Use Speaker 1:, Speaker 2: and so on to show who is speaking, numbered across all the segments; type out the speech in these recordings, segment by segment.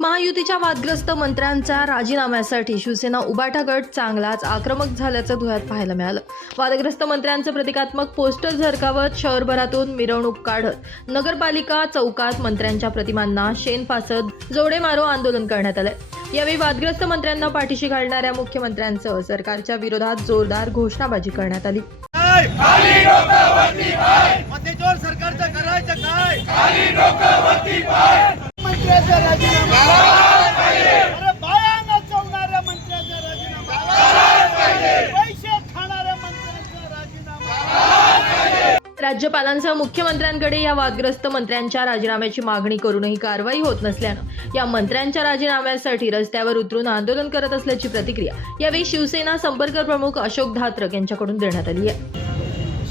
Speaker 1: महायुतीच्या वादग्रस्त मंत्र्यांच्या राजीनाम्यासाठी शिवसेना उबाटा गट चांगलाच आक्रमक झाल्याचं धुळ्यात पाहायला मिळालं. वादग्रस्त मंत्र्यांचं प्रतिकात्मक पोस्टर झरकावत शहरभरातून मिरवणूक काढत नगरपालिका चौकात मंत्र्यांच्या प्रतिमांना शेण फासत जोडे मारो आंदोलन करण्यात आलंय. यावेळी वादग्रस्त मंत्र्यांना पाठीशी घालणाऱ्या मुख्यमंत्र्यांसह सरकारच्या विरोधात जोरदार घोषणाबाजी करण्यात आली.
Speaker 2: सरकारचं करायचं काय मंत्र्याचा राजीनामा अरे बाया नचवणाऱ्या मंत्र्याचा राजीनामा पैसे खाणाऱ्या मंत्र्याचा राजीनामा
Speaker 1: राज्यपालांसह मुख्यमंत्र्यांकडे या वादग्रस्त मंत्र्यांच्या राजीनाम्याची मागणी करूनही कारवाई होत नसल्यानं या मंत्र्यांच्या राजीनाम्यासाठी रस्त्यावर उतरून आंदोलन करत असल्याची प्रतिक्रिया यावेळी शिवसेना संपर्क प्रमुख अशोक धात्रक यांच्याकडून देण्यात आली आहे.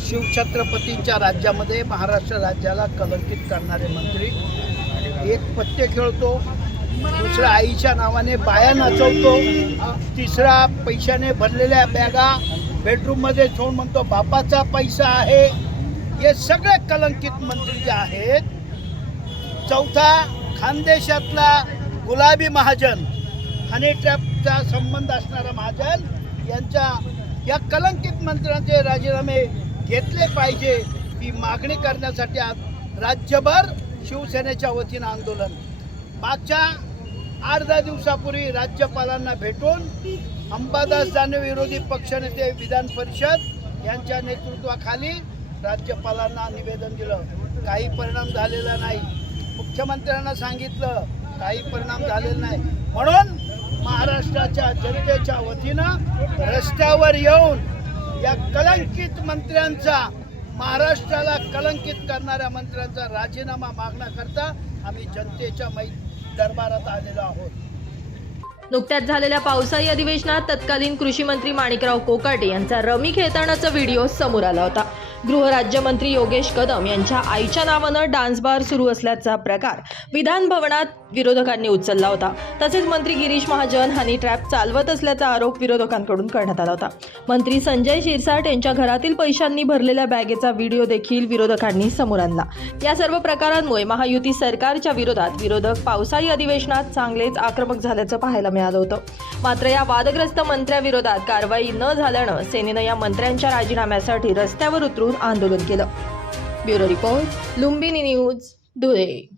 Speaker 2: शिवछत्रपतींच्या राज्यामध्ये महाराष्ट्र राज्याला कलंकित करणारे मंत्री एक पत्ते खेळतो दुसरा आईच्या नावाने बाया नाचवतो तिसरा पैशाने भरलेल्या बॅगा बेडरूममध्ये ठेवून म्हणतो बापाचा पैसा आहे. हे सगळे कलंकित मंत्री जे आहेत चौथा खानदेशातला गुलाबी महाजन हनी ट्रॅपचा संबंध असणारा महाजन यांच्या या कलंकित मंत्र्यांचे राजीनामे घेतले पाहिजे ही मागणी करण्यासाठी आज राज्यभर शिवसेनेच्या वतीनं आंदोलन. मागच्या अर्धा दिवसापूर्वी राज्यपालांना भेटून अंबादास दानवे विरोधी पक्षनेते विधान परिषद यांच्या नेतृत्वाखाली राज्यपालांना निवेदन दिलं. काही परिणाम झालेला नाही. मुख्यमंत्र्यांना सांगितलं काही परिणाम झालेला नाही. म्हणून महाराष्ट्राच्या जनतेच्या वतीनं रस्त्यावर येऊन या कलंकित मंत्र्यांचा महाराष्ट्राला कलंकित करणाऱ्या मंत्र्यांचा राजीनामा मागण्याकरता आम्ही जनतेच्या मै दरबारात आलेलो आहोत.
Speaker 1: नुकत्याच झालेल्या पावसाळी अधिवेशनात तत्कालीन कृषी मंत्री माणिकराव कोकाटे यांचा रमी खेळतानाचा व्हिडिओ समोर आला होता. गृहराज्यमंत्री योगेश कदम यांच्या आईच्या नावानं डान्स बार सुरू असल्याचा प्रकार विधान भवनात विरोधकांनी उचलला होता. तसेच मंत्री गिरीश महाजन हनी ट्रॅप चालवत असल्याचा आरोप विरोधकांकडून करण्यात आला होता. मंत्री संजय शिरसाट यांच्या घरातील पैशांनी भरलेल्या बॅगेचा व्हिडिओ देखील विरोधकांनी समोर आणला. या सर्व प्रकारांमुळे महायुती सरकारच्या विरोधात विरोधक पावसाळी अधिवेशनात चांगलेच आक्रमक झाल्याचं पाहायला मिळालं होतं. मात्र या वादग्रस्त मंत्र्याविरोधात कारवाई न झाल्यानं सेनेनं या मंत्र्यांच्या राजीनाम्यासाठी रस्त्यावर उतरून आंदोलन केलं. Bureau report Lumbini news Dhule.